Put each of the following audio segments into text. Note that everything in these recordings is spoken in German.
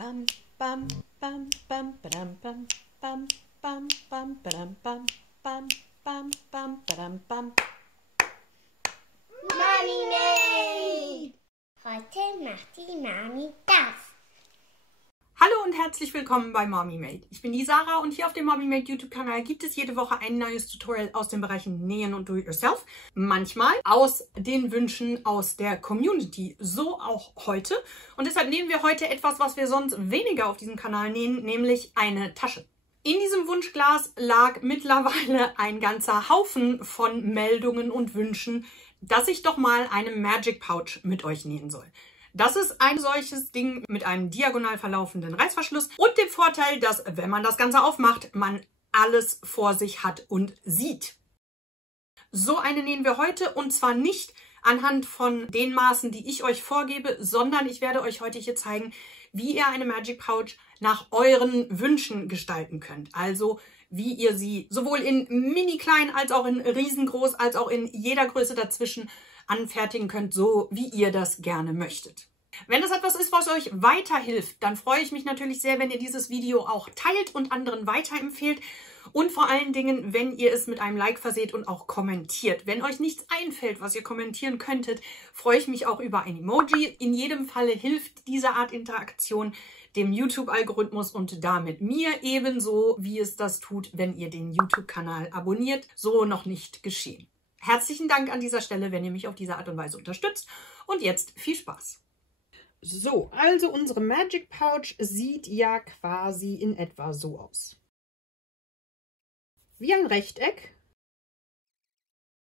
Bam, bam, bam, bam, badam, bam, bam, bam, bam, badam, bam, bam, bam, bam, badam, bam. Mami Made! Heute macht die Mami das. Hallo und herzlich willkommen bei Mommy Made. Ich bin die Sarah und hier auf dem Mommy Made YouTube-Kanal gibt es jede Woche ein neues Tutorial aus den Bereichen Nähen und Do-it-yourself. Manchmal aus den Wünschen aus der Community, so auch heute. Und deshalb nehmen wir heute etwas, was wir sonst weniger auf diesem Kanal nähen, nämlich eine Tasche. In diesem Wunschglas lag mittlerweile ein ganzer Haufen von Meldungen und Wünschen, dass ich doch mal eine Magic Pouch mit euch nähen soll. Das ist ein solches Ding mit einem diagonal verlaufenden Reißverschluss und dem Vorteil, dass, wenn man das Ganze aufmacht, man alles vor sich hat und sieht. So eine nähen wir heute und zwar nicht anhand von den Maßen, die ich euch vorgebe, sondern ich werde euch heute hier zeigen, wie ihr eine Magic Pouch nach euren Wünschen gestalten könnt. Also wie ihr sie sowohl in mini klein als auch in riesengroß als auch in jeder Größe dazwischen anfertigen könnt, so wie ihr das gerne möchtet. Wenn das etwas ist, was euch weiterhilft, dann freue ich mich natürlich sehr, wenn ihr dieses Video auch teilt und anderen weiterempfehlt und vor allen Dingen, wenn ihr es mit einem Like verseht und auch kommentiert. Wenn euch nichts einfällt, was ihr kommentieren könntet, freue ich mich auch über ein Emoji. In jedem Falle hilft diese Art Interaktion dem YouTube-Algorithmus und damit mir ebenso, wie es das tut, wenn ihr den YouTube-Kanal abonniert. So noch nicht geschehen. Herzlichen Dank an dieser Stelle, wenn ihr mich auf diese Art und Weise unterstützt. Und jetzt viel Spaß! So, also unsere Magic Pouch sieht ja quasi in etwa so aus. Wie ein Rechteck.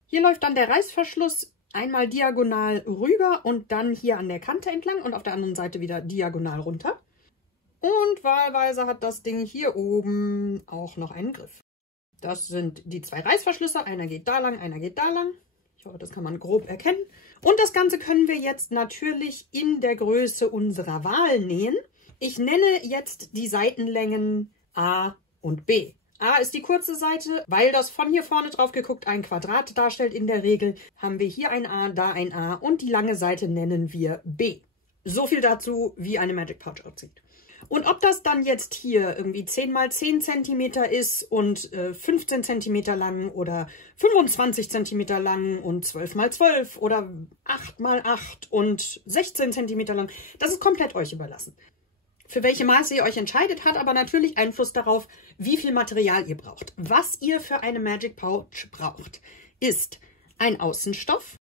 Hier läuft dann der Reißverschluss einmal diagonal rüber und dann hier an der Kante entlang und auf der anderen Seite wieder diagonal runter. Und wahlweise hat das Ding hier oben auch noch einen Griff. Das sind die zwei Reißverschlüsse. Einer geht da lang, einer geht da lang. Ich hoffe, das kann man grob erkennen. Und das Ganze können wir jetzt natürlich in der Größe unserer Wahl nähen. Ich nenne jetzt die Seitenlängen A und B. A ist die kurze Seite, weil das von hier vorne drauf geguckt ein Quadrat darstellt in der Regel. Haben wir hier ein A, da ein A und die lange Seite nennen wir B. So viel dazu, wie eine Magic Pouch aussieht. Und ob das dann jetzt hier irgendwie 10 x 10 cm ist und 15 cm lang oder 25 cm lang und 12 x 12 oder 8 x 8 und 16 cm lang, das ist komplett euch überlassen. Für welche Maße ihr euch entscheidet, hat aber natürlich Einfluss darauf, wie viel Material ihr braucht. Was ihr für eine Magic Pouch braucht, ist ein Außenstoff.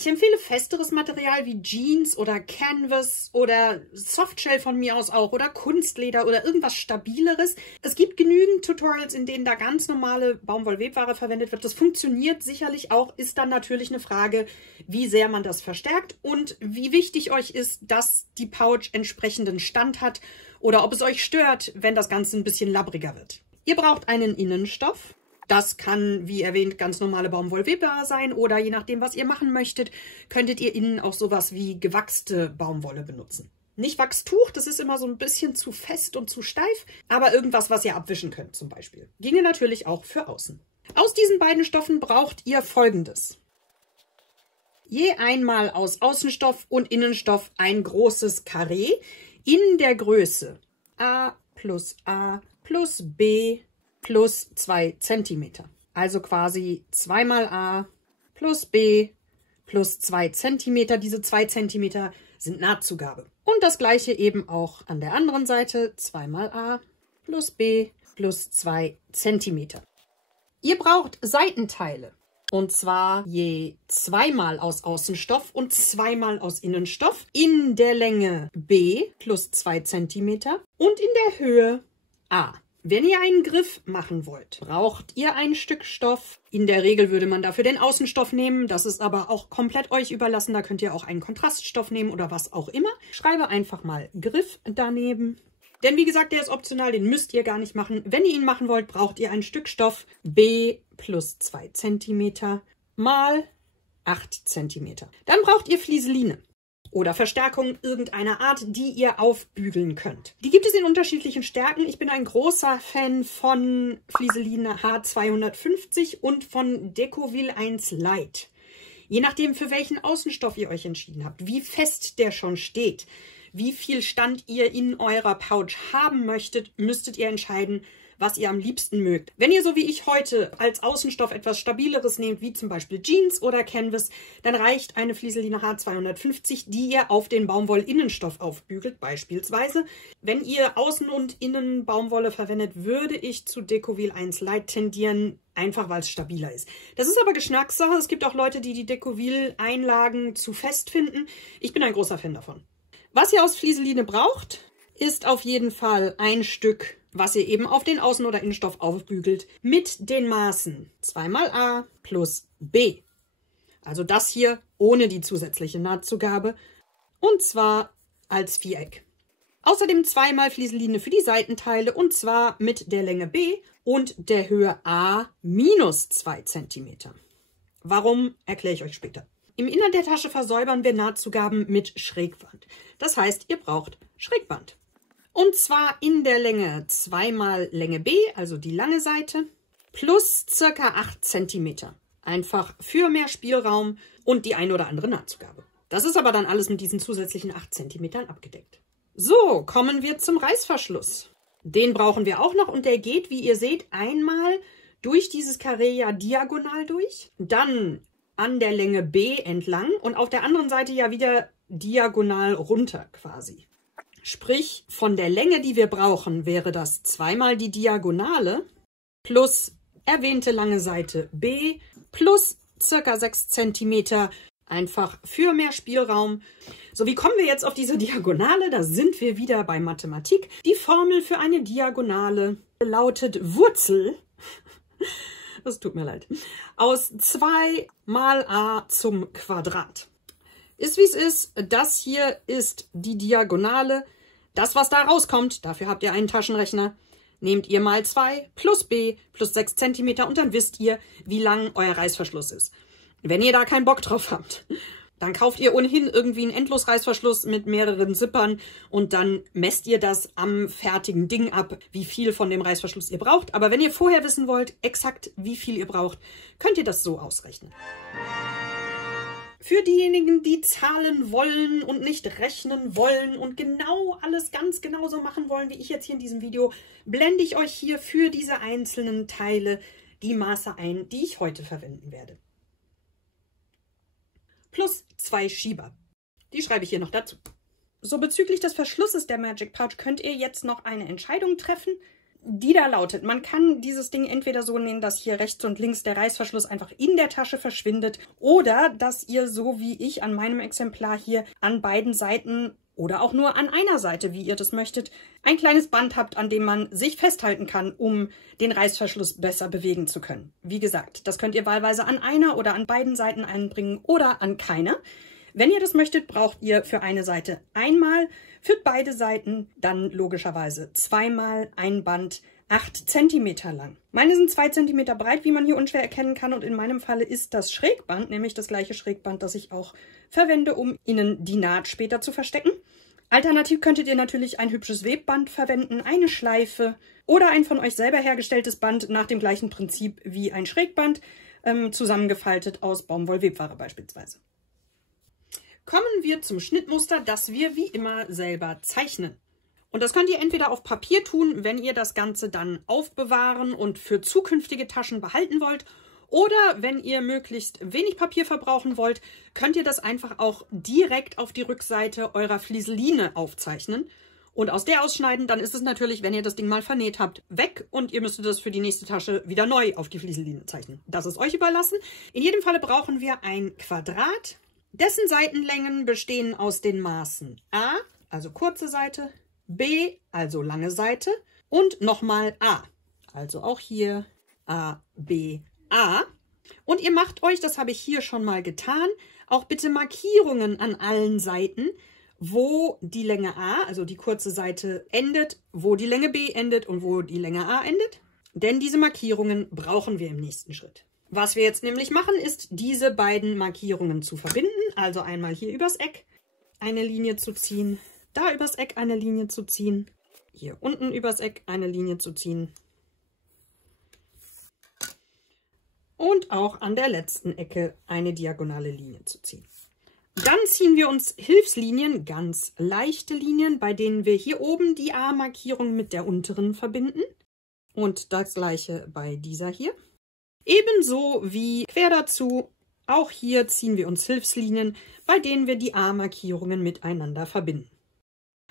Ich empfehle festeres Material wie Jeans oder Canvas oder Softshell von mir aus auch oder Kunstleder oder irgendwas Stabileres. Es gibt genügend Tutorials, in denen da ganz normale Baumwollwebware verwendet wird. Das funktioniert sicherlich auch, ist dann natürlich eine Frage, wie sehr man das verstärkt und wie wichtig euch ist, dass die Pouch entsprechenden Stand hat oder ob es euch stört, wenn das Ganze ein bisschen labbriger wird. Ihr braucht einen Innenstoff. Das kann, wie erwähnt, ganz normale Baumwollwebware sein oder je nachdem, was ihr machen möchtet, könntet ihr innen auch sowas wie gewachste Baumwolle benutzen. Nicht Wachstuch, das ist immer so ein bisschen zu fest und zu steif, aber irgendwas, was ihr abwischen könnt zum Beispiel. Ginge natürlich auch für außen. Aus diesen beiden Stoffen braucht ihr Folgendes. Je einmal aus Außenstoff und Innenstoff ein großes Karree in der Größe A plus B plus 2 cm. Also quasi 2 mal A plus B plus 2 cm. Diese 2 cm sind Nahtzugabe. Und das gleiche eben auch an der anderen Seite. 2 mal A plus B plus 2 cm. Ihr braucht Seitenteile. Und zwar je 2 mal aus Außenstoff und 2 mal aus Innenstoff. In der Länge B plus 2 cm und in der Höhe A. Wenn ihr einen Griff machen wollt, braucht ihr ein Stück Stoff. In der Regel würde man dafür den Außenstoff nehmen. Das ist aber auch komplett euch überlassen. Da könnt ihr auch einen Kontraststoff nehmen oder was auch immer. Schreibe einfach mal Griff daneben. Denn wie gesagt, der ist optional, den müsst ihr gar nicht machen. Wenn ihr ihn machen wollt, braucht ihr ein Stück Stoff B plus 2 cm mal 8 cm. Dann braucht ihr Flieseline. Oder Verstärkung irgendeiner Art, die ihr aufbügeln könnt. Die gibt es in unterschiedlichen Stärken. Ich bin ein großer Fan von Flieseline H250 und von Decovil 1 Light. Je nachdem, für welchen Außenstoff ihr euch entschieden habt, wie fest der schon steht, wie viel Stand ihr in eurer Pouch haben möchtet, müsstet ihr entscheiden, was ihr am liebsten mögt. Wenn ihr so wie ich heute als Außenstoff etwas Stabileres nehmt, wie zum Beispiel Jeans oder Canvas, dann reicht eine Flieseline H250, die ihr auf den Baumwollinnenstoff aufbügelt, beispielsweise. Wenn ihr Außen- und Innen Baumwolle verwendet, würde ich zu Decovil 1 Light tendieren, einfach weil es stabiler ist. Das ist aber Geschmackssache. Es gibt auch Leute, die die Decovil-Einlagen zu fest finden. Ich bin ein großer Fan davon. Was ihr aus Flieseline braucht, ist auf jeden Fall ein Stück, was ihr eben auf den Außen- oder Innenstoff aufbügelt, mit den Maßen 2x A plus B. Also das hier ohne die zusätzliche Nahtzugabe und zwar als Viereck. Außerdem 2x Flieseline für die Seitenteile und zwar mit der Länge B und der Höhe A minus 2 cm. Warum, erkläre ich euch später. Im Innern der Tasche versäubern wir Nahtzugaben mit Schrägband. Das heißt, ihr braucht Schrägband. Und zwar in der Länge 2x Länge B, also die lange Seite, plus ca. 8 cm. Einfach für mehr Spielraum und die ein oder andere Nahtzugabe. Das ist aber dann alles mit diesen zusätzlichen 8 cm abgedeckt. So, kommen wir zum Reißverschluss. Den brauchen wir auch noch und der geht, wie ihr seht, einmal durch dieses Karree ja diagonal durch, dann an der Länge B entlang und auf der anderen Seite ja wieder diagonal runter quasi. Sprich, von der Länge, die wir brauchen, wäre das 2x die Diagonale plus erwähnte lange Seite B plus ca. 6 cm, einfach für mehr Spielraum. So, wie kommen wir jetzt auf diese Diagonale? Da sind wir wieder bei Mathematik. Die Formel für eine Diagonale lautet Wurzel, das tut mir leid, aus 2 mal a zum Quadrat. Ist wie es ist, das hier ist die Diagonale. Das, was da rauskommt, dafür habt ihr einen Taschenrechner, nehmt ihr mal 2 plus b plus 6 cm und dann wisst ihr, wie lang euer Reißverschluss ist. Wenn ihr da keinen Bock drauf habt, dann kauft ihr ohnehin irgendwie einen Endlosreißverschluss mit mehreren Zippern und dann messt ihr das am fertigen Ding ab, wie viel von dem Reißverschluss ihr braucht. Aber wenn ihr vorher wissen wollt, exakt wie viel ihr braucht, könnt ihr das so ausrechnen. Für diejenigen, die zahlen wollen und nicht rechnen wollen und genau alles ganz genauso machen wollen, wie ich jetzt hier in diesem Video, blende ich euch hier für diese einzelnen Teile die Maße ein, die ich heute verwenden werde. Plus 2 Schieber. Die schreibe ich hier noch dazu. So, bezüglich des Verschlusses der Magic Pouch könnt ihr jetzt noch eine Entscheidung treffen, die da lautet, man kann dieses Ding entweder so nehmen, dass hier rechts und links der Reißverschluss einfach in der Tasche verschwindet oder dass ihr so wie ich an meinem Exemplar hier an beiden Seiten oder auch nur an einer Seite, wie ihr das möchtet, ein kleines Band habt, an dem man sich festhalten kann, um den Reißverschluss besser bewegen zu können. Wie gesagt, das könnt ihr wahlweise an einer oder an beiden Seiten einbringen oder an keiner. Wenn ihr das möchtet, braucht ihr für eine Seite einmal, für beide Seiten dann logischerweise zweimal ein Band 8 cm lang. Meine sind 2 cm breit, wie man hier unschwer erkennen kann, und in meinem Falle ist das Schrägband, nämlich das gleiche Schrägband, das ich auch verwende, um Ihnen die Naht später zu verstecken. Alternativ könntet ihr natürlich ein hübsches Webband verwenden, eine Schleife oder ein von euch selber hergestelltes Band nach dem gleichen Prinzip wie ein Schrägband, zusammengefaltet aus Baumwollwebware beispielsweise. Kommen wir zum Schnittmuster, das wir wie immer selber zeichnen. Und das könnt ihr entweder auf Papier tun, wenn ihr das Ganze dann aufbewahren und für zukünftige Taschen behalten wollt, oder wenn ihr möglichst wenig Papier verbrauchen wollt, könnt ihr das einfach auch direkt auf die Rückseite eurer Flieseline aufzeichnen und aus der ausschneiden. Dann ist es natürlich, wenn ihr das Ding mal vernäht habt, weg und ihr müsstet das für die nächste Tasche wieder neu auf die Flieseline zeichnen. Das ist euch überlassen. In jedem Falle brauchen wir ein Quadrat, dessen Seitenlängen bestehen aus den Maßen A, also kurze Seite, B, also lange Seite, und nochmal A, also auch hier A, B, A. Und ihr macht euch, das habe ich hier schon mal getan, auch bitte Markierungen an allen Seiten, wo die Länge A, also die kurze Seite, endet, wo die Länge B endet und wo die Länge A endet. Denn diese Markierungen brauchen wir im nächsten Schritt. Was wir jetzt nämlich machen, ist, diese beiden Markierungen zu verbinden. Also einmal hier übers Eck eine Linie zu ziehen, da übers Eck eine Linie zu ziehen, hier unten übers Eck eine Linie zu ziehen und auch an der letzten Ecke eine diagonale Linie zu ziehen. Dann ziehen wir uns Hilfslinien, ganz leichte Linien, bei denen wir hier oben die A-Markierung mit der unteren verbinden. Und das gleiche bei dieser hier. Ebenso wie quer dazu, auch hier ziehen wir uns Hilfslinien, bei denen wir die A-Markierungen miteinander verbinden.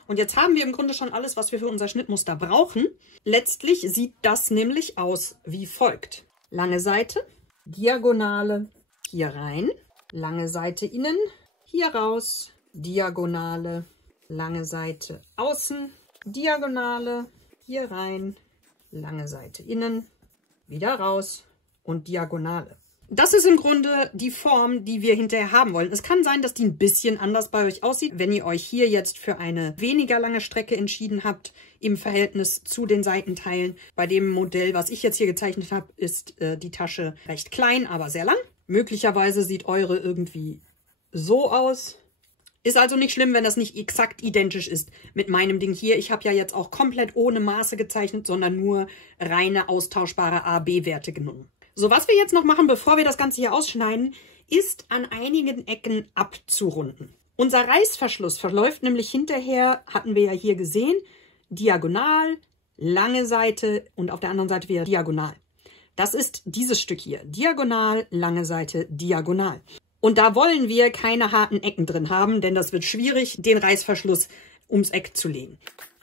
Und jetzt haben wir im Grunde schon alles, was wir für unser Schnittmuster brauchen. Letztlich sieht das nämlich aus wie folgt. Lange Seite, Diagonale, hier rein, lange Seite innen, hier raus, Diagonale, lange Seite außen, Diagonale, hier rein, lange Seite innen, wieder raus und Diagonale. Das ist im Grunde die Form, die wir hinterher haben wollen. Es kann sein, dass die ein bisschen anders bei euch aussieht. Wenn ihr euch hier jetzt für eine weniger lange Strecke entschieden habt im Verhältnis zu den Seitenteilen. Bei dem Modell, was ich jetzt hier gezeichnet habe, ist die Tasche recht klein, aber sehr lang. Möglicherweise sieht eure irgendwie so aus. Ist also nicht schlimm, wenn das nicht exakt identisch ist mit meinem Ding hier. Ich habe ja jetzt auch komplett ohne Maße gezeichnet, sondern nur reine austauschbare A-B-Werte genommen. So, was wir jetzt noch machen, bevor wir das Ganze hier ausschneiden, ist an einigen Ecken abzurunden. Unser Reißverschluss verläuft nämlich hinterher, hatten wir ja hier gesehen, diagonal, lange Seite und auf der anderen Seite wieder diagonal. Das ist dieses Stück hier. Diagonal, lange Seite, diagonal. Und da wollen wir keine harten Ecken drin haben, denn das wird schwierig, den Reißverschluss ums Eck zu legen.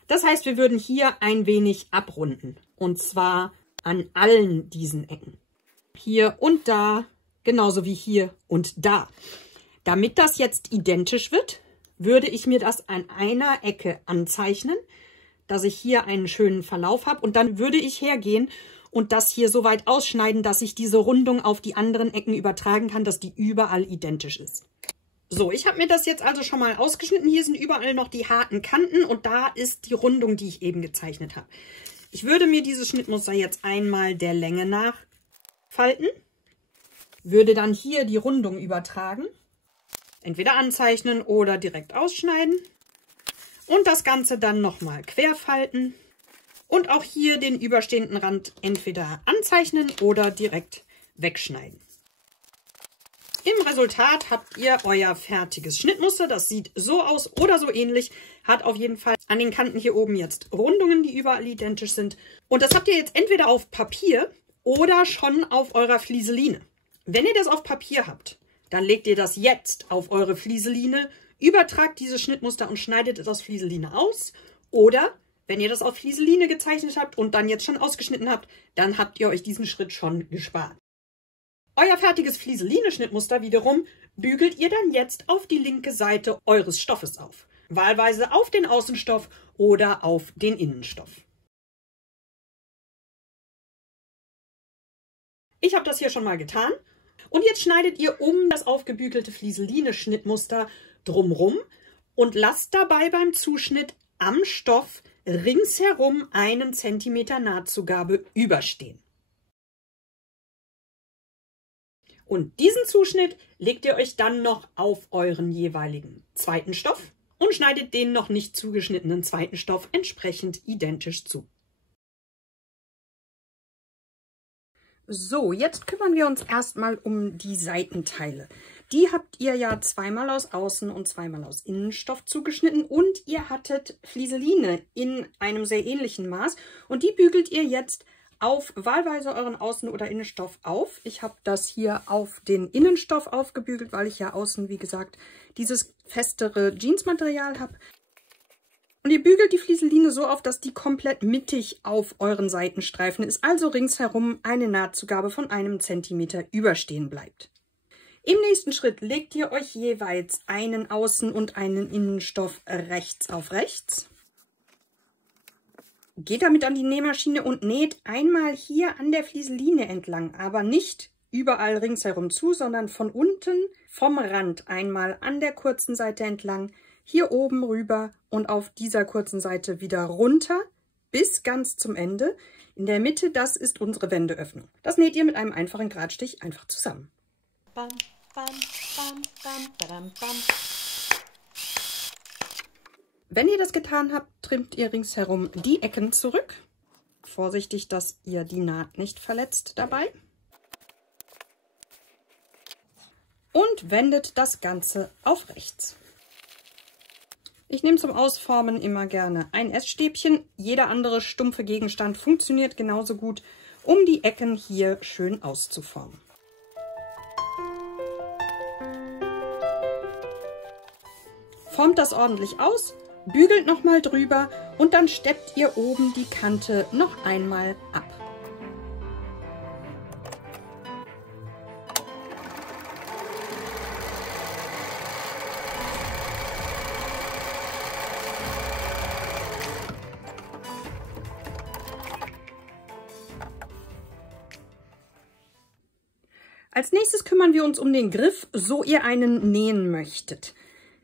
Das heißt, wir würden hier ein wenig abrunden. Und zwar an allen diesen Ecken. Hier und da, genauso wie hier und da. Damit das jetzt identisch wird, würde ich mir das an einer Ecke anzeichnen, dass ich hier einen schönen Verlauf habe. Und dann würde ich hergehen und das hier so weit ausschneiden, dass ich diese Rundung auf die anderen Ecken übertragen kann, dass die überall identisch ist. So, ich habe mir das jetzt also schon mal ausgeschnitten. Hier sind überall noch die harten Kanten und da ist die Rundung, die ich eben gezeichnet habe. Ich würde mir dieses Schnittmuster jetzt einmal der Länge nach falten, würde dann hier die Rundung übertragen, entweder anzeichnen oder direkt ausschneiden und das Ganze dann nochmal quer falten und auch hier den überstehenden Rand entweder anzeichnen oder direkt wegschneiden. Im Resultat habt ihr euer fertiges Schnittmuster. Das sieht so aus oder so ähnlich. Hat auf jeden Fall an den Kanten hier oben jetzt Rundungen, die überall identisch sind. Und das habt ihr jetzt entweder auf Papier oder schon auf eurer Flieseline. Wenn ihr das auf Papier habt, dann legt ihr das jetzt auf eure Flieseline, übertragt dieses Schnittmuster und schneidet es aus Flieseline aus. Oder wenn ihr das auf Flieseline gezeichnet habt und dann jetzt schon ausgeschnitten habt, dann habt ihr euch diesen Schritt schon gespart. Euer fertiges Flieseline-Schnittmuster wiederum bügelt ihr dann jetzt auf die linke Seite eures Stoffes auf. Wahlweise auf den Außenstoff oder auf den Innenstoff. Ich habe das hier schon mal getan. Und jetzt schneidet ihr um das aufgebügelte Flieseline-Schnittmuster drumrum und lasst dabei beim Zuschnitt am Stoff ringsherum 1 cm Nahtzugabe überstehen. Und diesen Zuschnitt legt ihr euch dann noch auf euren jeweiligen zweiten Stoff und schneidet den noch nicht zugeschnittenen zweiten Stoff entsprechend identisch zu. So, jetzt kümmern wir uns erstmal um die Seitenteile. Die habt ihr ja zweimal aus Außen- und zweimal aus Innenstoff zugeschnitten und ihr hattet Flieseline in einem sehr ähnlichen Maß und die bügelt ihr jetzt auf wahlweise euren Außen- oder Innenstoff auf. Ich habe das hier auf den Innenstoff aufgebügelt, weil ich ja außen, wie gesagt, dieses festere Jeansmaterial habe. Und ihr bügelt die Flieseline so auf, dass die komplett mittig auf euren Seitenstreifen ist, also ringsherum eine Nahtzugabe von 1 cm überstehen bleibt. Im nächsten Schritt legt ihr euch jeweils einen Außen- und einen Innenstoff rechts auf rechts. Geht damit an die Nähmaschine und näht einmal hier an der Flieseline entlang, aber nicht überall ringsherum zu, sondern von unten vom Rand einmal an der kurzen Seite entlang, hier oben rüber und auf dieser kurzen Seite wieder runter bis ganz zum Ende. In der Mitte, das ist unsere Wendeöffnung. Das näht ihr mit einem einfachen Gradstich einfach zusammen. Bam, bam, bam, bam, badam, bam. Wenn ihr das getan habt, trimmt ihr ringsherum die Ecken zurück. Vorsichtig, dass ihr die Naht nicht verletzt dabei. und wendet das Ganze auf rechts. Ich nehme zum Ausformen immer gerne ein Essstäbchen. Jeder andere stumpfe Gegenstand funktioniert genauso gut, um die Ecken hier schön auszuformen. Formt das ordentlich aus, bügelt nochmal drüber und dann steppt ihr oben die Kante noch einmal ab. Als nächstes kümmern wir uns um den Griff, so ihr einen nähen möchtet.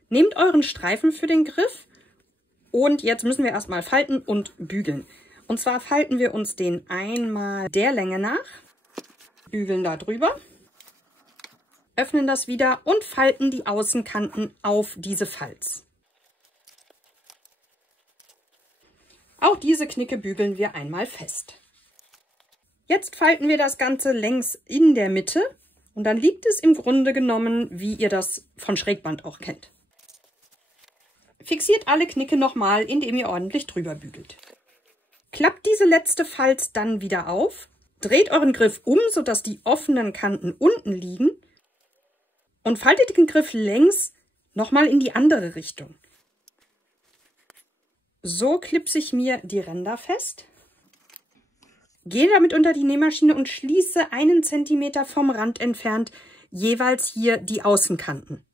Nehmt euren Streifen für den Griff und jetzt müssen wir erstmal falten und bügeln. Und zwar falten wir uns den einmal der Länge nach, bügeln da drüber, öffnen das wieder und falten die Außenkanten auf diese Falz. Auch diese Knicke bügeln wir einmal fest. Jetzt falten wir das Ganze längs in der Mitte und dann liegt es im Grunde genommen, wie ihr das von Schrägband auch kennt. Fixiert alle Knicke nochmal, indem ihr ordentlich drüber bügelt. Klappt diese letzte Falz dann wieder auf, dreht euren Griff um, sodass die offenen Kanten unten liegen und faltet den Griff längs nochmal in die andere Richtung. So klipse ich mir die Ränder fest. Gehe damit unter die Nähmaschine und schließe 1 cm vom Rand entfernt jeweils hier die Außenkanten.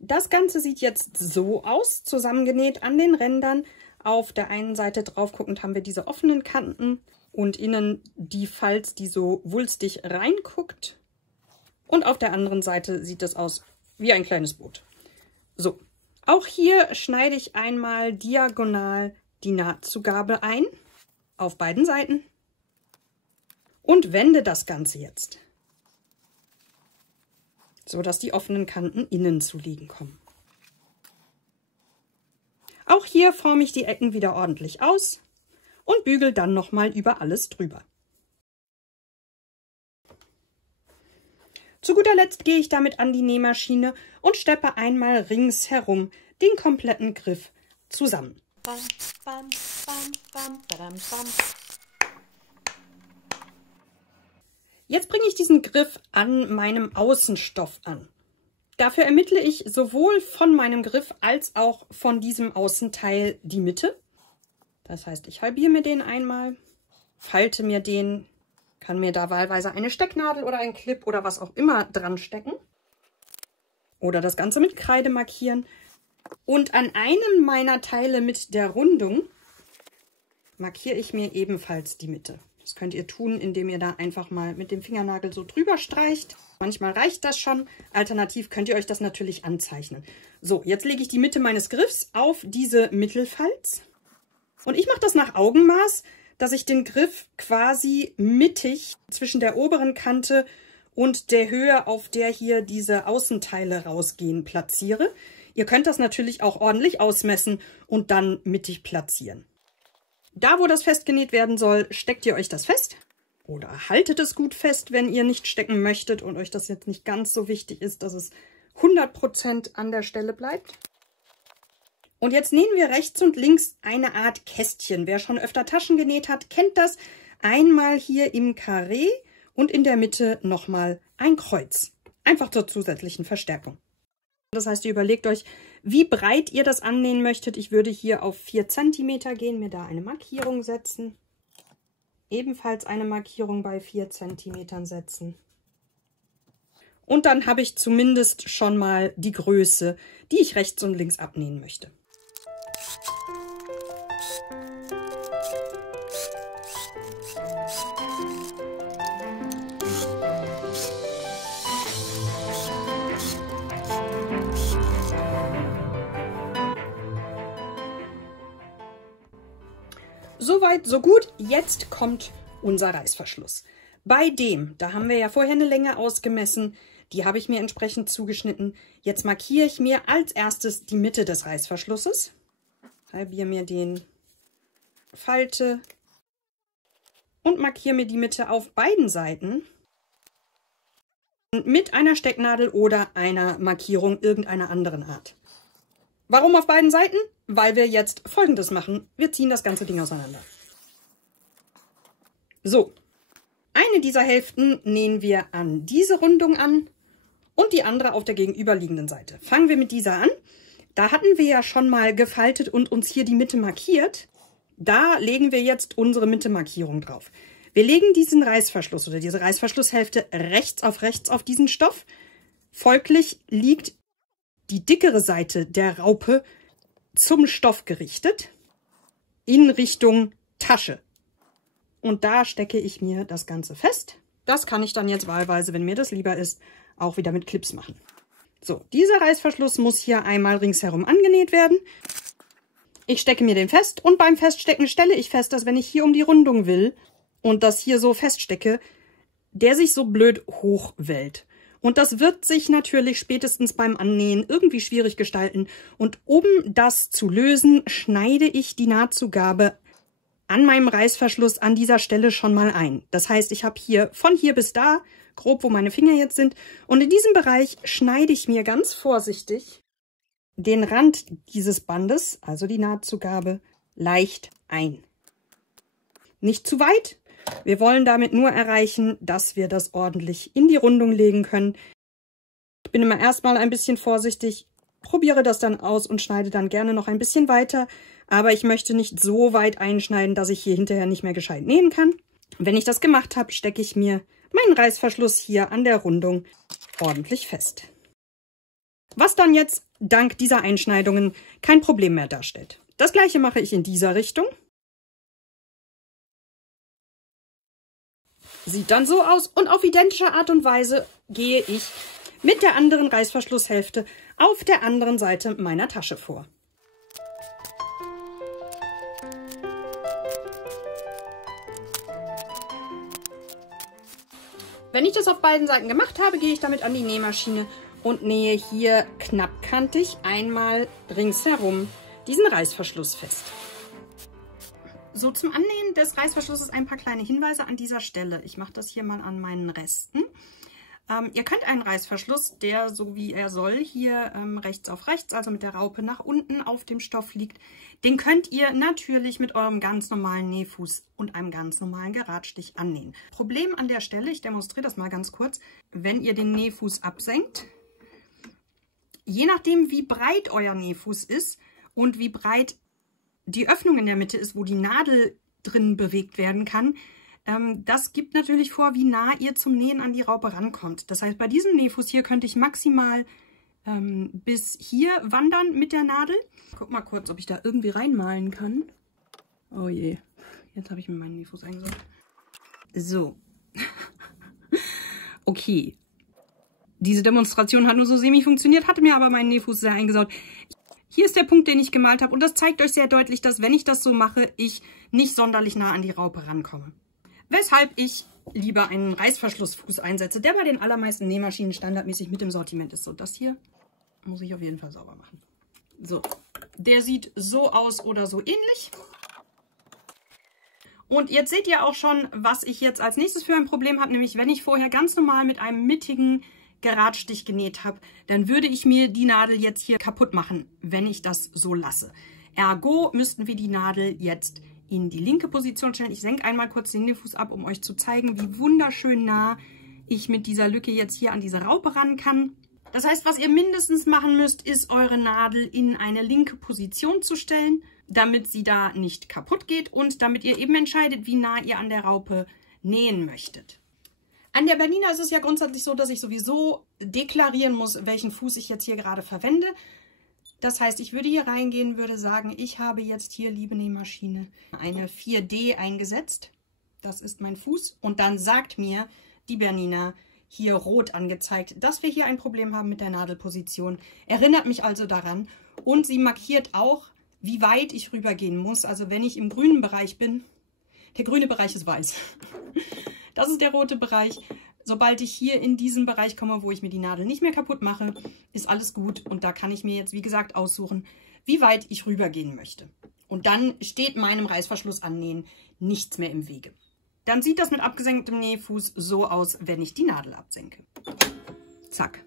Das Ganze sieht jetzt so aus, zusammengenäht an den Rändern. Auf der einen Seite drauf guckend haben wir diese offenen Kanten und innen die Falz, die so wulstig reinguckt. Und auf der anderen Seite sieht es aus wie ein kleines Boot. So, auch hier schneide ich einmal diagonal die Nahtzugabe ein, auf beiden Seiten, und wende das Ganze jetzt, so dass die offenen Kanten innen zu liegen kommen. Auch hier forme ich die Ecken wieder ordentlich aus und bügel dann nochmal über alles drüber. Zu guter Letzt gehe ich damit an die Nähmaschine und steppe einmal ringsherum den kompletten Griff zusammen. Bam, bam, bam, bam, badam, bam. Jetzt bringe ich diesen Griff an meinem Außenstoff an. Dafür ermittle ich sowohl von meinem Griff als auch von diesem Außenteil die Mitte. Das heißt, ich halbiere mir den einmal, falte mir den, kann mir da wahlweise eine Stecknadel oder ein Clip oder was auch immer dran stecken. Oder das Ganze mit Kreide markieren. Und an einem meiner Teile mit der Rundung markiere ich mir ebenfalls die Mitte. Das könnt ihr tun, indem ihr da einfach mal mit dem Fingernagel so drüber streicht. Manchmal reicht das schon. Alternativ könnt ihr euch das natürlich anzeichnen. So, jetzt lege ich die Mitte meines Griffs auf diese Mittelfalz. Und ich mache das nach Augenmaß, dass ich den Griff quasi mittig zwischen der oberen Kante und der Höhe, auf der hier diese Außenteile rausgehen, platziere. Ihr könnt das natürlich auch ordentlich ausmessen und dann mittig platzieren. Da, wo das festgenäht werden soll, steckt ihr euch das fest oder haltet es gut fest, wenn ihr nicht stecken möchtet und euch das jetzt nicht ganz so wichtig ist, dass es 100% an der Stelle bleibt. Und jetzt nähen wir rechts und links eine Art Kästchen. Wer schon öfter Taschen genäht hat, kennt das. Einmal hier im Karree und in der Mitte nochmal ein Kreuz. Einfach zur zusätzlichen Verstärkung. Das heißt, ihr überlegt euch, wie breit ihr das annähen möchtet. Ich würde hier auf 4 cm gehen, mir da eine Markierung setzen. Ebenfalls eine Markierung bei 4 cm setzen. Und dann habe ich zumindest schon mal die Größe, die ich rechts und links abnähen möchte. Soweit, so gut. Jetzt kommt unser Reißverschluss. Bei dem, da haben wir ja vorher eine Länge ausgemessen, die habe ich mir entsprechend zugeschnitten. Jetzt markiere ich mir als erstes die Mitte des Reißverschlusses. Halbiere mir den, falte und markiere mir die Mitte auf beiden Seiten mit einer Stecknadel oder einer Markierung irgendeiner anderen Art. Warum auf beiden Seiten? Weil wir jetzt Folgendes machen. Wir ziehen das ganze Ding auseinander. So, eine dieser Hälften nähen wir an diese Rundung an und die andere auf der gegenüberliegenden Seite. Fangen wir mit dieser an. Da hatten wir ja schon mal gefaltet und uns hier die Mitte markiert. Da legen wir jetzt unsere Mitte-Markierung drauf. Wir legen diesen Reißverschluss oder diese Reißverschlusshälfte rechts auf diesen Stoff. Folglich liegt die dickere Seite der Raupe zum Stoff gerichtet in Richtung Tasche. Und da stecke ich mir das Ganze fest. Das kann ich dann jetzt wahlweise, wenn mir das lieber ist, auch wieder mit Clips machen. So, dieser Reißverschluss muss hier einmal ringsherum angenäht werden. Ich stecke mir den fest und beim Feststecken stelle ich fest, dass wenn ich hier um die Rundung will und das hier so feststecke, der sich so blöd hochwellt. Und das wird sich natürlich spätestens beim Annähen irgendwie schwierig gestalten. Und um das zu lösen, schneide ich die Nahtzugabe an meinem Reißverschluss an dieser Stelle schon mal ein. Das heißt, ich habe hier von hier bis da, grob wo meine Finger jetzt sind, und in diesem Bereich schneide ich mir ganz vorsichtig den Rand dieses Bandes, also die Nahtzugabe, leicht ein. Nicht zu weit. Wir wollen damit nur erreichen, dass wir das ordentlich in die Rundung legen können. Ich bin immer erstmal ein bisschen vorsichtig, probiere das dann aus und schneide dann gerne noch ein bisschen weiter. Aber ich möchte nicht so weit einschneiden, dass ich hier hinterher nicht mehr gescheit nähen kann. Wenn ich das gemacht habe, stecke ich mir meinen Reißverschluss hier an der Rundung ordentlich fest. Was dann jetzt dank dieser Einschneidungen kein Problem mehr darstellt. Das gleiche mache ich in dieser Richtung. Sieht dann so aus und auf identische Art und Weise gehe ich mit der anderen Reißverschlusshälfte auf der anderen Seite meiner Tasche vor. Wenn ich das auf beiden Seiten gemacht habe, gehe ich damit an die Nähmaschine und nähe hier knappkantig einmal ringsherum diesen Reißverschluss fest. So, zum Annähen des Reißverschlusses ein paar kleine Hinweise an dieser Stelle. Ich mache das hier mal an meinen Resten. Ihr könnt einen Reißverschluss, der so wie er soll, hier rechts auf rechts, also mit der Raupe nach unten auf dem Stoff liegt, den könnt ihr natürlich mit eurem ganz normalen Nähfuß und einem ganz normalen Geradstich annähen. Problem an der Stelle, ich demonstriere das mal ganz kurz, wenn ihr den Nähfuß absenkt, je nachdem wie breit euer Nähfuß ist und wie breit die Öffnung in der Mitte ist, wo die Nadel drin bewegt werden kann, das gibt natürlich vor, wie nah ihr zum Nähen an die Raupe rankommt. Das heißt, bei diesem Nähfuß hier könnte ich maximal bis hier wandern mit der Nadel. Guck mal kurz, ob ich da irgendwie reinmalen kann. Oh je, jetzt habe ich mir meinen Nähfuß eingesaugt. So. Okay. Diese Demonstration hat nur so semi funktioniert, hatte mir aber meinen Nähfuß sehr eingesaut. Hier ist der Punkt, den ich gemalt habe und das zeigt euch sehr deutlich, dass wenn ich das so mache, ich nicht sonderlich nah an die Raupe rankomme. Weshalb ich lieber einen Reißverschlussfuß einsetze, der bei den allermeisten Nähmaschinen standardmäßig mit im Sortiment ist. So, das hier muss ich auf jeden Fall sauber machen. So, der sieht so aus oder so ähnlich. Und jetzt seht ihr auch schon, was ich jetzt als nächstes für ein Problem habe, nämlich wenn ich vorher ganz normal mit einem mittigen Geradstich genäht habe, dann würde ich mir die Nadel jetzt hier kaputt machen, wenn ich das so lasse. Ergo müssten wir die Nadel jetzt in die linke Position stellen. Ich senke einmal kurz den Nähfuß ab, um euch zu zeigen, wie wunderschön nah ich mit dieser Lücke jetzt hier an diese Raupe ran kann. Das heißt, was ihr mindestens machen müsst, ist eure Nadel in eine linke Position zu stellen, damit sie da nicht kaputt geht und damit ihr eben entscheidet, wie nah ihr an der Raupe nähen möchtet. An der Bernina ist es ja grundsätzlich so, dass ich sowieso deklarieren muss, welchen Fuß ich jetzt hier gerade verwende. Das heißt, ich würde hier reingehen, würde sagen, ich habe jetzt hier, liebe Nähmaschine, eine 4D eingesetzt. Das ist mein Fuß. Und dann sagt mir die Bernina hier rot angezeigt, dass wir hier ein Problem haben mit der Nadelposition. Erinnert mich also daran. Und sie markiert auch, wie weit ich rübergehen muss. Also wenn ich im grünen Bereich bin, der grüne Bereich ist weiß. Das ist der rote Bereich. Sobald ich hier in diesen Bereich komme, wo ich mir die Nadel nicht mehr kaputt mache, ist alles gut. Und da kann ich mir jetzt, wie gesagt, aussuchen, wie weit ich rübergehen möchte. Und dann steht meinem Reißverschluss annähen nichts mehr im Wege. dann sieht das mit abgesenktem Nähfuß so aus, wenn ich die Nadel absenke. Zack.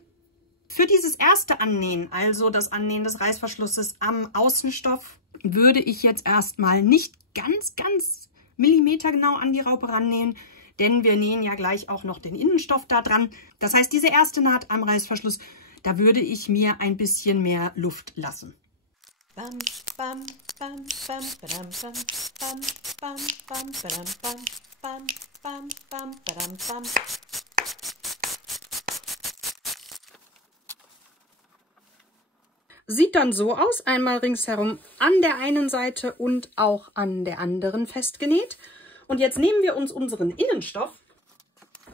Für dieses erste Annähen, also das Annähen des Reißverschlusses am Außenstoff, würde ich jetzt erstmal nicht ganz millimetergenau an die Raupe rannähen, denn wir nähen ja gleich auch noch den Innenstoff da dran. Das heißt, diese erste Naht am Reißverschluss, da würde ich mir ein bisschen mehr Luft lassen. Bam, bam, bam, bam, badam, bam, bam, bam, bam, badam, bam, bam, bam, bam, badam, bam. Sieht dann so aus, einmal ringsherum an der einen Seite und auch an der anderen festgenäht. Und jetzt nehmen wir uns unseren Innenstoff,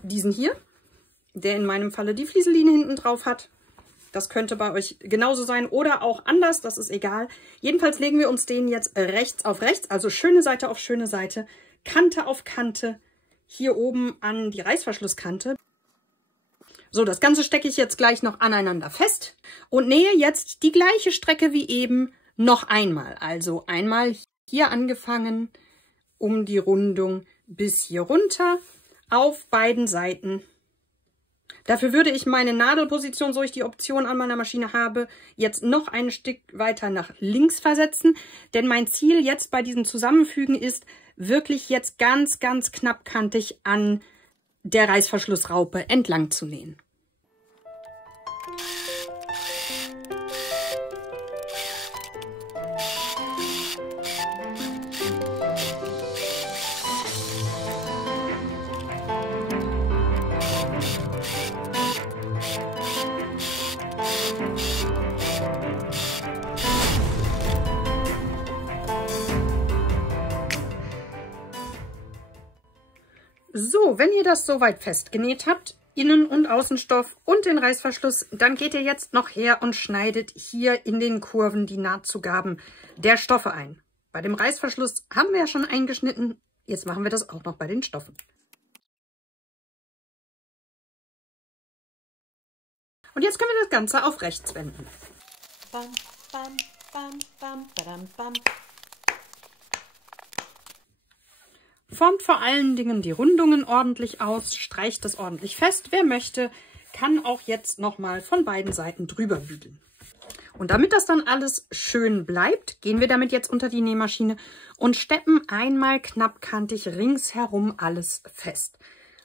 diesen hier, der in meinem Falle die Flieseline hinten drauf hat. Das könnte bei euch genauso sein oder auch anders, das ist egal. Jedenfalls legen wir uns den jetzt rechts auf rechts, also schöne Seite auf schöne Seite, Kante auf Kante, hier oben an die Reißverschlusskante. So, das Ganze stecke ich jetzt gleich noch aneinander fest und nähe jetzt die gleiche Strecke wie eben noch einmal. Also einmal hier angefangen, um die Rundung bis hier runter, auf beiden Seiten. Dafür würde ich meine Nadelposition, so ich die Option an meiner Maschine habe, jetzt noch ein Stück weiter nach links versetzen. Denn mein Ziel jetzt bei diesem Zusammenfügen ist, wirklich jetzt ganz knappkantig an der Reißverschlussraupe entlang zu nähen. So, wenn ihr das soweit festgenäht habt, Innen- und Außenstoff und den Reißverschluss, dann geht ihr jetzt noch her und schneidet hier in den Kurven die Nahtzugaben der Stoffe ein. Bei dem Reißverschluss haben wir ja schon eingeschnitten, jetzt machen wir das auch noch bei den Stoffen. Und jetzt können wir das Ganze auf rechts wenden. Bam, bam, bam, bam, badam, bam. Formt vor allen Dingen die Rundungen ordentlich aus, streicht das ordentlich fest. Wer möchte, kann auch jetzt nochmal von beiden Seiten drüber bügeln. Und damit das dann alles schön bleibt, gehen wir damit jetzt unter die Nähmaschine und steppen einmal knappkantig ringsherum alles fest.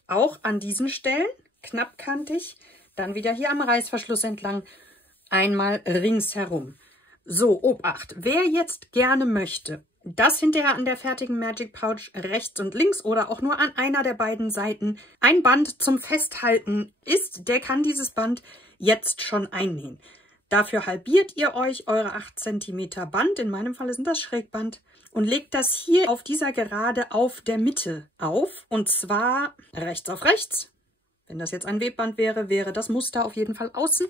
Auch an diesen Stellen knappkantig, dann wieder hier am Reißverschluss entlang, einmal ringsherum. So, Obacht, wer jetzt gerne möchte, dass hinterher an der fertigen Magic Pouch rechts und links oder auch nur an einer der beiden Seiten ein Band zum Festhalten ist, der kann dieses Band jetzt schon einnähen. Dafür halbiert ihr euch eure 8 cm Band, in meinem Fall sind das Schrägband, und legt das hier auf dieser Gerade auf der Mitte auf, und zwar rechts auf rechts. Wenn das jetzt ein Webband wäre, wäre das Muster auf jeden Fall außen.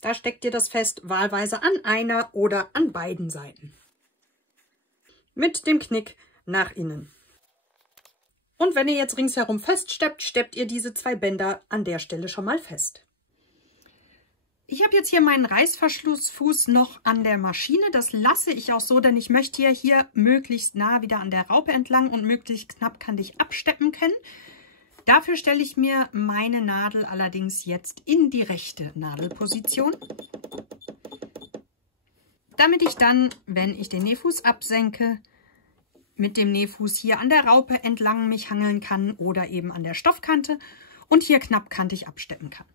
Da steckt ihr das fest, wahlweise an einer oder an beiden Seiten. Mit dem Knick nach innen. Und wenn ihr jetzt ringsherum feststeppt, steppt ihr diese 2 Bänder an der Stelle schon mal fest. Ich habe jetzt hier meinen Reißverschlussfuß noch an der Maschine. Das lasse ich auch so, denn ich möchte ja hier möglichst nah wieder an der Raupe entlang und möglichst knappkantig absteppen können. Dafür stelle ich mir meine Nadel allerdings jetzt in die rechte Nadelposition, damit ich dann, wenn ich den Nähfuß absenke, mit dem Nähfuß hier an der Raupe entlang mich hangeln kann oder eben an der Stoffkante und hier knappkantig absteppen kann.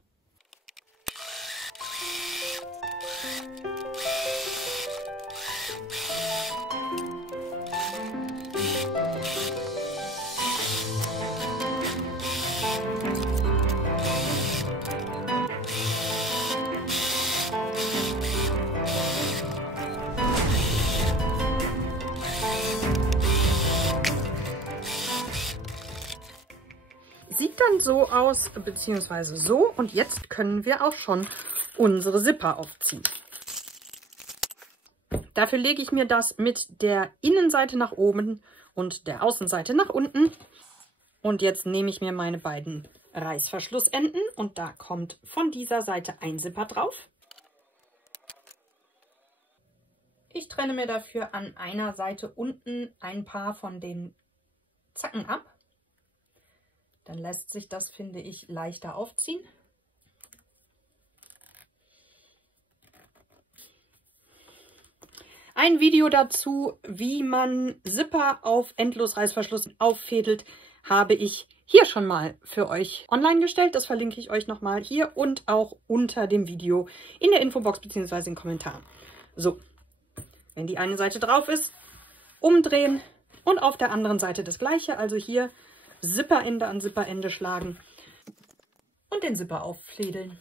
Sieht dann so aus, beziehungsweise so. Und jetzt können wir auch schon unsere Zipper aufziehen. Dafür lege ich mir das mit der Innenseite nach oben und der Außenseite nach unten. Und jetzt nehme ich mir meine beiden Reißverschlussenden und da kommt von dieser Seite ein Zipper drauf. Ich trenne mir dafür an einer Seite unten ein paar von den Zacken ab. Dann lässt sich das, finde ich, leichter aufziehen. Ein Video dazu, wie man Zipper auf Endlosreißverschluss auffädelt, habe ich hier schon mal für euch online gestellt. Das verlinke ich euch nochmal hier und auch unter dem Video in der Infobox bzw. in den Kommentaren. So, wenn die eine Seite drauf ist, umdrehen und auf der anderen Seite das gleiche. Also hier Zipperende an Zipperende schlagen und den Zipper auffädeln.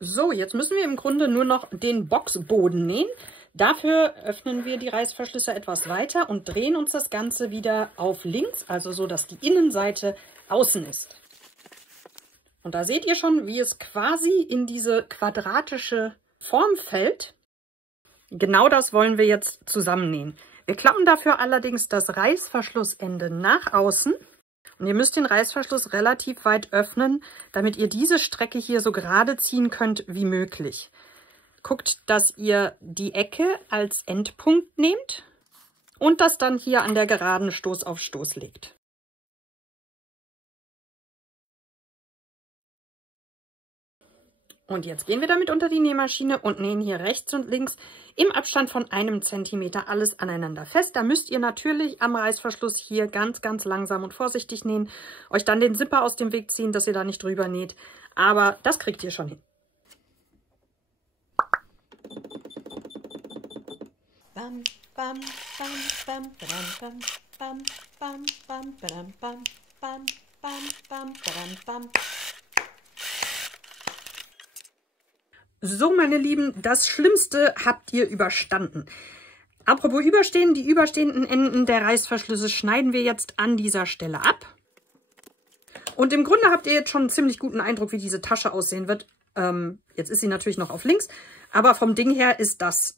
So, jetzt müssen wir im Grunde nur noch den Boxboden nähen. Dafür öffnen wir die Reißverschlüsse etwas weiter und drehen uns das Ganze wieder auf links, also so, dass die Innenseite außen ist. Und da seht ihr schon, wie es quasi in diese quadratische Form fällt. Genau das wollen wir jetzt zusammennähen. Wir klappen dafür allerdings das Reißverschlussende nach außen. Und ihr müsst den Reißverschluss relativ weit öffnen, damit ihr diese Strecke hier so gerade ziehen könnt wie möglich. Guckt, dass ihr die Ecke als Endpunkt nehmt und das dann hier an der Geraden Stoß auf Stoß legt. Und jetzt gehen wir damit unter die Nähmaschine und nähen hier rechts und links im Abstand von 1 Zentimeter alles aneinander fest. Da müsst ihr natürlich am Reißverschluss hier ganz, ganz langsam und vorsichtig nähen. Euch dann den Zipper aus dem Weg ziehen, dass ihr da nicht drüber näht. Aber das kriegt ihr schon hin. Bam, bam, bam, bam, bam, bam, bam, bam, bam, bam, bam, bam, bam, bam, bam. So, meine Lieben, das Schlimmste habt ihr überstanden. Apropos überstehen, die überstehenden Enden der Reißverschlüsse schneiden wir jetzt an dieser Stelle ab. Und im Grunde habt ihr jetzt schon einen ziemlich guten Eindruck, wie diese Tasche aussehen wird. Jetzt ist sie natürlich noch auf links, aber vom Ding her ist das.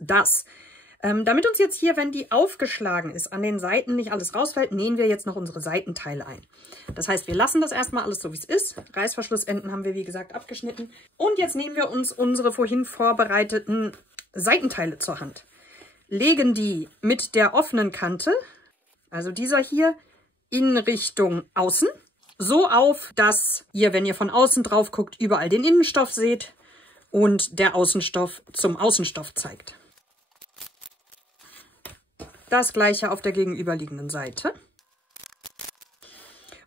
Damit uns jetzt hier, wenn die aufgeschlagen ist, an den Seiten nicht alles rausfällt, nähen wir jetzt noch unsere Seitenteile ein. Das heißt, wir lassen das erstmal alles so, wie es ist. Reißverschlussenden haben wir, wie gesagt, abgeschnitten. Und jetzt nehmen wir uns unsere vorhin vorbereiteten Seitenteile zur Hand. Legen die mit der offenen Kante, also dieser hier, in Richtung außen, so auf, dass ihr, wenn ihr von außen drauf guckt, überall den Innenstoff seht und der Außenstoff zum Außenstoff zeigt. Das gleiche auf der gegenüberliegenden Seite.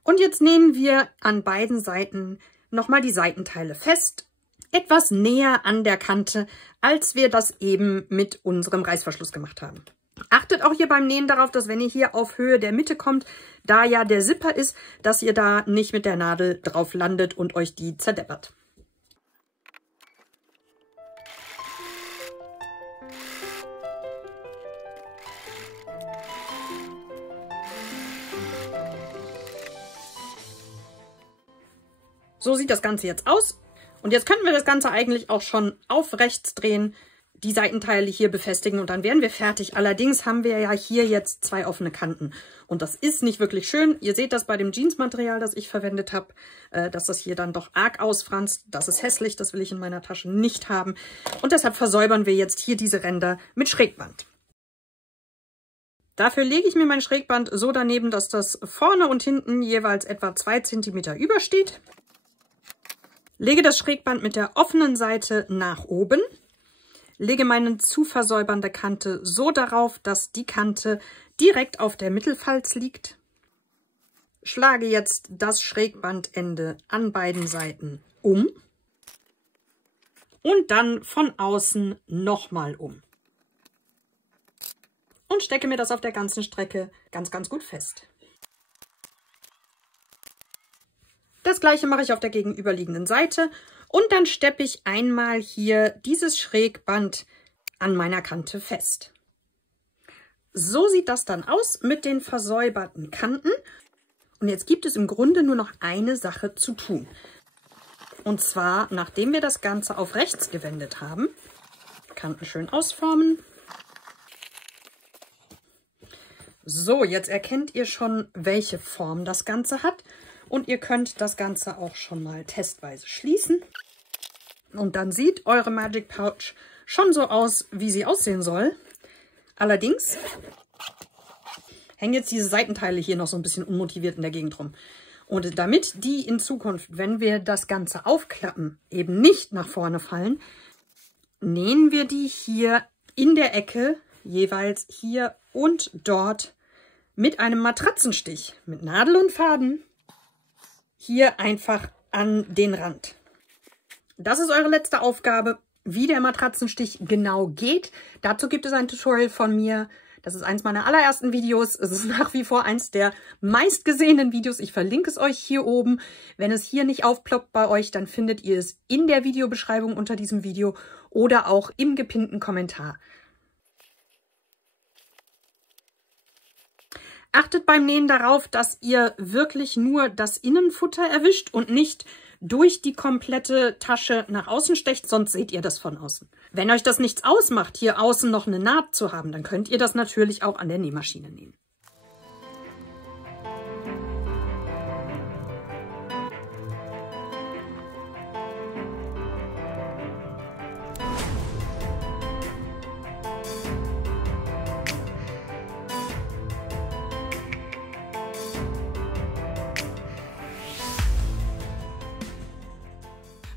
Und jetzt nähen wir an beiden Seiten nochmal die Seitenteile fest, etwas näher an der Kante, als wir das eben mit unserem Reißverschluss gemacht haben. Achtet auch hier beim Nähen darauf, dass wenn ihr hier auf Höhe der Mitte kommt, da ja der Zipper ist, dass ihr da nicht mit der Nadel drauf landet und euch die zerdeppert. So sieht das Ganze jetzt aus. Und jetzt könnten wir das Ganze eigentlich auch schon auf rechts drehen, die Seitenteile hier befestigen und dann wären wir fertig. Allerdings haben wir ja hier jetzt 2 offene Kanten. Und das ist nicht wirklich schön. Ihr seht das bei dem Jeansmaterial, das ich verwendet habe, dass das hier dann doch arg ausfranst. Das ist hässlich, das will ich in meiner Tasche nicht haben. Und deshalb versäubern wir jetzt hier diese Ränder mit Schrägband. Dafür lege ich mir mein Schrägband so daneben, dass das vorne und hinten jeweils etwa 2 cm übersteht. Lege das Schrägband mit der offenen Seite nach oben, lege meine zu versäubernde Kante so darauf, dass die Kante direkt auf der Mittelfalz liegt, schlage jetzt das Schrägbandende an beiden Seiten um und dann von außen nochmal um und stecke mir das auf der ganzen Strecke ganz, ganz gut fest. Das gleiche mache ich auf der gegenüberliegenden Seite und dann steppe ich einmal hier dieses Schrägband an meiner Kante fest. So sieht das dann aus mit den versäuberten Kanten. Und jetzt gibt es im Grunde nur noch eine Sache zu tun. Und zwar, nachdem wir das Ganze auf rechts gewendet haben, Kanten schön ausformen. So, jetzt erkennt ihr schon, welche Form das Ganze hat. Und ihr könnt das Ganze auch schon mal testweise schließen. Und dann sieht eure Magic Pouch schon so aus, wie sie aussehen soll. Allerdings hängen jetzt diese Seitenteile hier noch so ein bisschen unmotiviert in der Gegend rum. Und damit die in Zukunft, wenn wir das Ganze aufklappen, eben nicht nach vorne fallen, nähen wir die hier in der Ecke, jeweils hier und dort, mit einem Matratzenstich, mit Nadel und Faden, hier einfach an den Rand. Das ist eure letzte Aufgabe, wie der Matratzenstich genau geht. Dazu gibt es ein Tutorial von mir. Das ist eins meiner allerersten Videos. Es ist nach wie vor eins der meistgesehenen Videos. Ich verlinke es euch hier oben. Wenn es hier nicht aufploppt bei euch, dann findet ihr es in der Videobeschreibung unter diesem Video oder auch im gepinnten Kommentar. Achtet beim Nähen darauf, dass ihr wirklich nur das Innenfutter erwischt und nicht durch die komplette Tasche nach außen stecht, sonst seht ihr das von außen. Wenn euch das nichts ausmacht, hier außen noch eine Naht zu haben, dann könnt ihr das natürlich auch an der Nähmaschine nähen.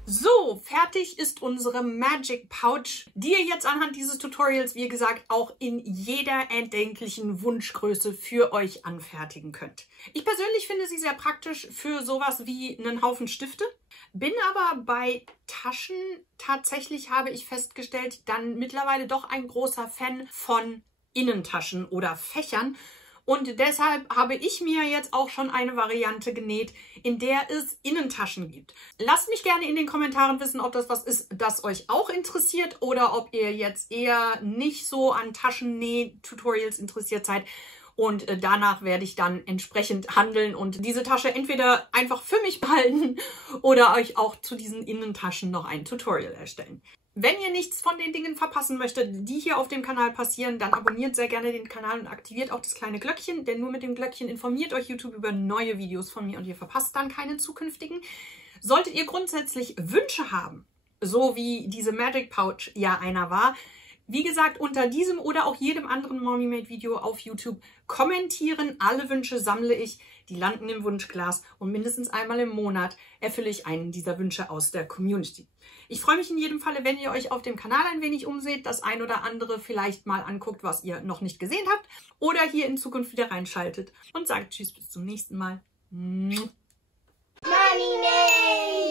So, fertig ist unsere Magic Pouch, die ihr jetzt anhand dieses Tutorials, wie gesagt, auch in jeder erdenklichen Wunschgröße für euch anfertigen könnt. Ich persönlich finde sie sehr praktisch für sowas wie einen Haufen Stifte. Bin aber bei Taschen, tatsächlich habe ich festgestellt, dann mittlerweile doch ein großer Fan von Innentaschen oder Fächern. Und deshalb habe ich mir jetzt auch schon eine Variante genäht, in der es Innentaschen gibt. Lasst mich gerne in den Kommentaren wissen, ob das was ist, das euch auch interessiert oder ob ihr jetzt eher nicht so an Taschennäh-Tutorials interessiert seid. Und danach werde ich dann entsprechend handeln und diese Tasche entweder einfach für mich behalten oder euch auch zu diesen Innentaschen noch ein Tutorial erstellen. Wenn ihr nichts von den Dingen verpassen möchtet, die hier auf dem Kanal passieren, dann abonniert sehr gerne den Kanal und aktiviert auch das kleine Glöckchen, denn nur mit dem Glöckchen informiert euch YouTube über neue Videos von mir und ihr verpasst dann keinen zukünftigen. Solltet ihr grundsätzlich Wünsche haben, so wie diese Magic Pouch ja einer war, wie gesagt, unter diesem oder auch jedem anderen Mommy Made Video auf YouTube kommentieren. Alle Wünsche sammle ich, die landen im Wunschglas und mindestens einmal im Monat erfülle ich einen dieser Wünsche aus der Community. Ich freue mich in jedem Falle, wenn ihr euch auf dem Kanal ein wenig umseht, das ein oder andere vielleicht mal anguckt, was ihr noch nicht gesehen habt oder hier in Zukunft wieder reinschaltet und sagt Tschüss, bis zum nächsten Mal. Mommy Made!